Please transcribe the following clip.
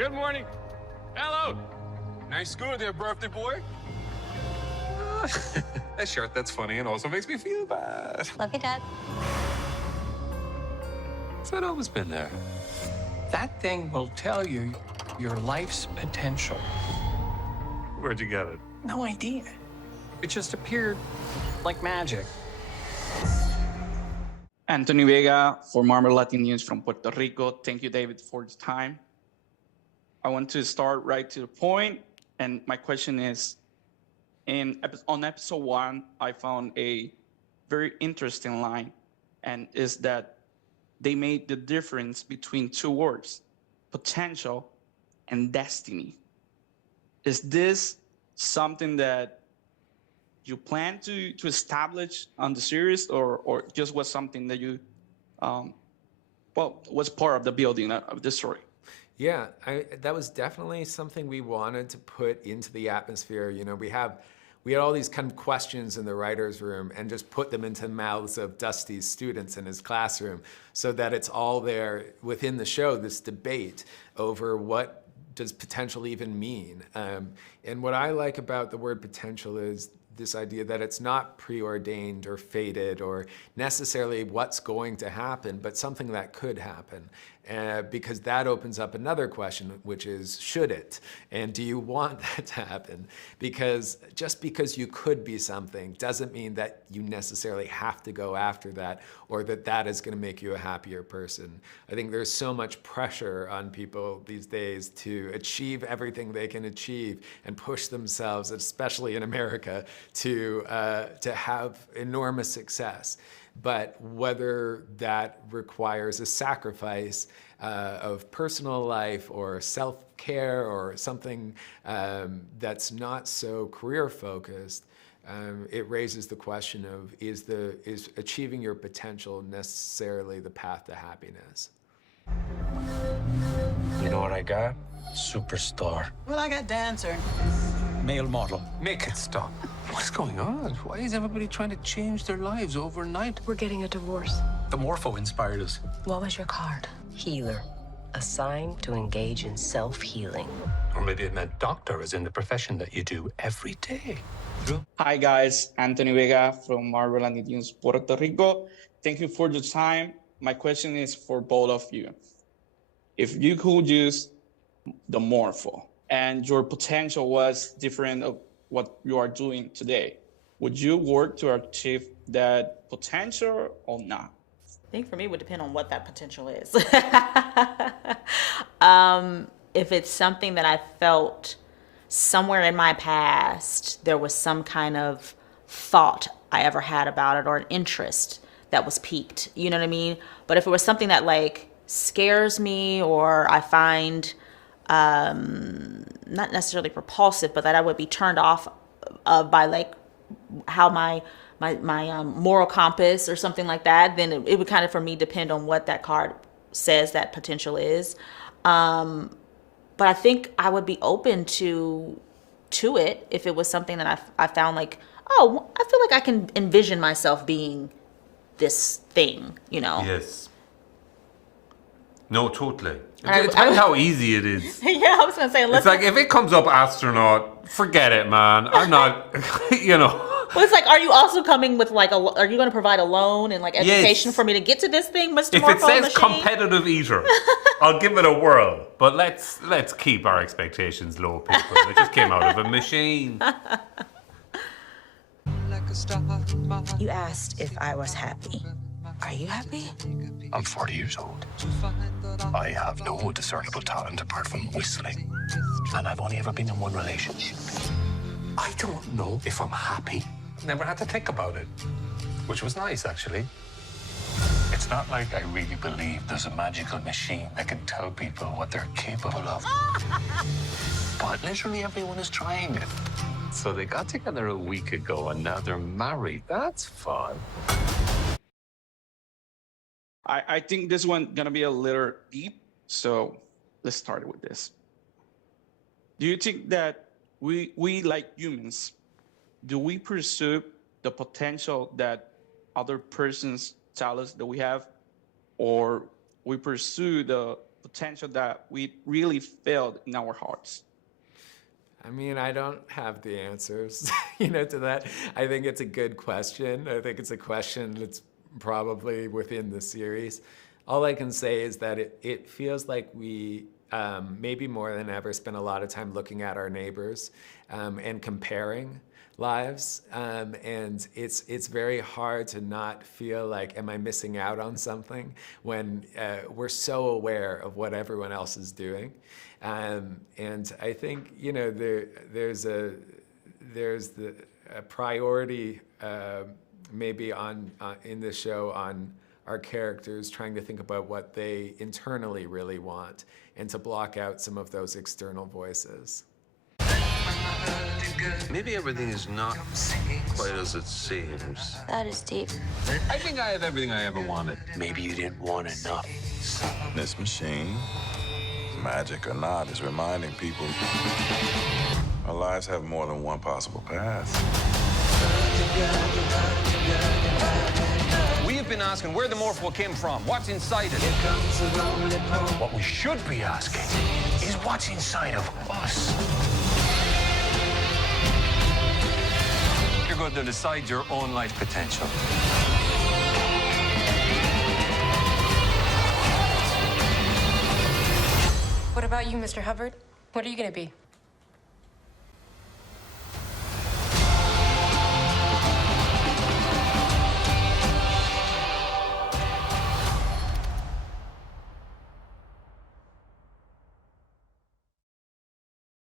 Good morning. Hello. Nice school there, birthday boy. That shirt, that's funny and also makes me feel bad. Love you, Dad. It's not always been there. That thing will tell you your life's potential. Where'd you get it? No idea. It just appeared like magic. Anthony Vega for Marvel Latin News from Puerto Rico. Thank you, David, for the time. I want to start right to the point, and my question is, on episode 1, I found a very interesting line, and is that they made the difference between two words, potential and destiny. Is this something that you plan to establish on the series, or just was something that you, was part of the building of the story? Yeah, that was definitely something we wanted to put into the atmosphere. You know, we had all these kind of questions in the writer's room and just put them into the mouths of Dusty's students in his classroom so that it's all there within the show, this debate over what does potential even mean. And what I like about the word potential is this idea that it's not preordained or fated or necessarily what's going to happen, but something that could happen. Because that opens up another question, which is, should it? And do you want that to happen? Because just because you could be something doesn't mean that you necessarily have to go after that, or that that is going to make you a happier person. I think there's so much pressure on people these days to achieve everything they can achieve and push themselves, especially in America, to have enormous success. But whether that requires a sacrifice of personal life or self-care or something that's not so career-focused, it raises the question of, is achieving your potential necessarily the path to happiness? You know what I got? Superstar. Well, I got dancer. Male model. Make it stop. What's going on? Why is everybody trying to change their lives overnight? We're getting a divorce. The Morpho inspired us. What was your card? Healer, a sign to engage in self-healing. Or maybe it meant doctor, as in the profession that you do every day. Hi guys, Anthony Vega from Marvel Latin News, Puerto Rico. Thank you for the time. My question is for both of you. If you could use the Morpho and your potential was different of what you are doing today, would you work to achieve that potential or not? I think for me it would depend on what that potential is. If it's something that I felt somewhere in my past, there was some kind of thought I ever had about it or an interest that was piqued, you know what I mean? But if it was something that like scares me or I find not necessarily propulsive, but that I would be turned off of by like how my moral compass or something like that, then it would kind of for me depend on what that card says that potential is. But I think I would be open to it if it was something that I found like, oh, I feel like I can envision myself being this thing, you know? Yes. No, totally. It depends how easy it is. Yeah, I was gonna say, it's like if it comes up astronaut, forget it, man. I'm not, you know. Well, it's like, are you also coming with like are you going to provide a loan and like education for me to get to this thing, Mr. If Morpho it says machine? competitive eater, I'll give it a whirl. But let's keep our expectations low, people. It just came out of a machine. You asked if I was happy. Are you happy? I'm 40 years old. I have no discernible talent apart from whistling. And I've only ever been in one relationship. I don't know if I'm happy. Never had to think about it. Which was nice, actually. It's not like I really believe there's a magical machine that can tell people what they're capable of. But literally everyone is trying it. So they got together a week ago and now they're married. That's fun. I think this one gonna be a little deep, so let's start with this. Do you think that we like humans, do we pursue the potential that other persons tell us that we have, or we pursue the potential that we really felt in our hearts? I mean, I don't have the answers, to that. I think it's a good question. I think it's a question that's probably within the series. All I can say is that it feels like we, maybe more than ever, spend a lot of time looking at our neighbors and comparing lives. And it's very hard to not feel like, am I missing out on something when we're so aware of what everyone else is doing. And I think, there's a priority maybe in the show on our characters trying to think about what they internally really want and to block out some of those external voices. Maybe everything is not quite as it seems. That is deep. I think I have everything I ever wanted. Maybe you didn't want enough. This machine, magic or not, is reminding people our lives have more than one possible path. We have been asking where the morphle came from, what's inside it. What we should be asking is what's inside of us. You're going to decide your own life potential. What about you, Mr. Hubbard? What are you gonna be?